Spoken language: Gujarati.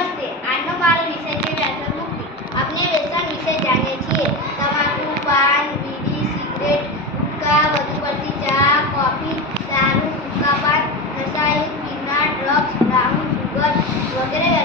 નમસ્તે, આજનો મારો વિષય છે વ્યસન મુક્તિ. આપણે વ્યસન વિશે જાણીએ છીએ. તમાકુ, પાન, બીડી, સિગરેટ, ગુટખા, વધુ પડતી ચા, કોફી, દારૂ, હુક્કા પાન, નશાયુક્ત પીણા, ડ્રગ્સ, બ્રાઉન સુગર વગેરે